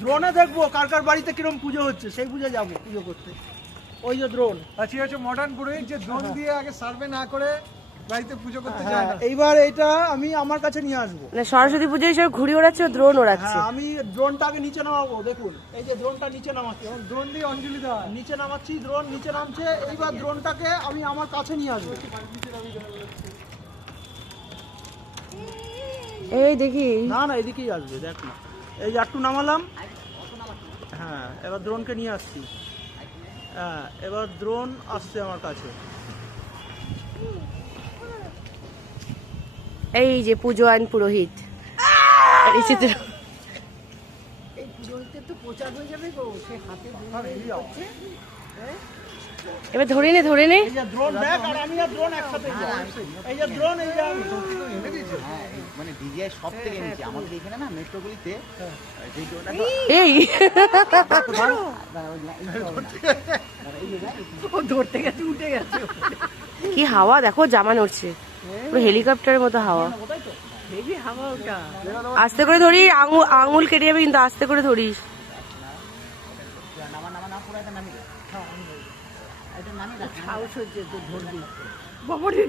ড্রোনে দেখবো কার কার বাড়িতে কিরম পুজো হচ্ছে, সেই পুজো যাবো পুজো করতে। ওই যে ড্রোন, আচ্ছা হচ্ছে মডার্ন পুরোহিত যে ড্রোন দিয়ে আগে সার্ভে না করে বাড়িতে পুজো করতে যায় না। এইবার এটা আমি আমার কাছে নিয়ে আসবো। মানে সরস্বতী পুজোয় সব ঘুড়ি ওড়াচ্ছে, ড্রোন ওড়াচ্ছে। হ্যাঁ, আমি ড্রোনটাকে নিচে নামাবো। দেখুন এই যে ড্রোনটা নিচে নামাচ্ছি, ড্রোন দিয়ে অঞ্জলি দেওয়া নিচে নামাচ্ছি, ড্রোন নিচে নামছে। এইবার ড্রোনটাকে আমি আমার কাছে নিয়ে আসবো। এই দেখি, না না, এদিকেই আসবে, দেখ না। এই যে একটু নামালাম। হ্যাঁ, এবার ড্রোনকে নিয়ে আসছি। হ্যাঁ, এবার ড্রোন আসছে আমার কাছে। এই যে পুজো আইন পুরোহিত এই চিত্র। এই পুজোতে তো প্রচার হয়ে যাবে গো, সে হাতে এবার ধরে নে, ধরে নে। এই যে ড্রোন দেখ, আর আমি আর ড্রোন একসাথে যাই। এই যে ড্রোন, এই যে আমি। হ্যাঁ, মানে ডিজিআই সব থেকে নিচে আমাদের এখানে না মেট্রোগুলিতে যে ড্রোনটা এই ও ধরতে গেছে, উঠে গেছে। কি হাওয়া দেখো, জামা নড়ছে, পুরো হেলিকপ্টারের মতো হাওয়া। হেভি হাওয়া ওটা। আস্তে করে ধরিস, আঙুল কেটে যাবে কিন্তু, আস্তে করে ধরিস। সাহস হচ্ছে তো ধরবি বাবারে।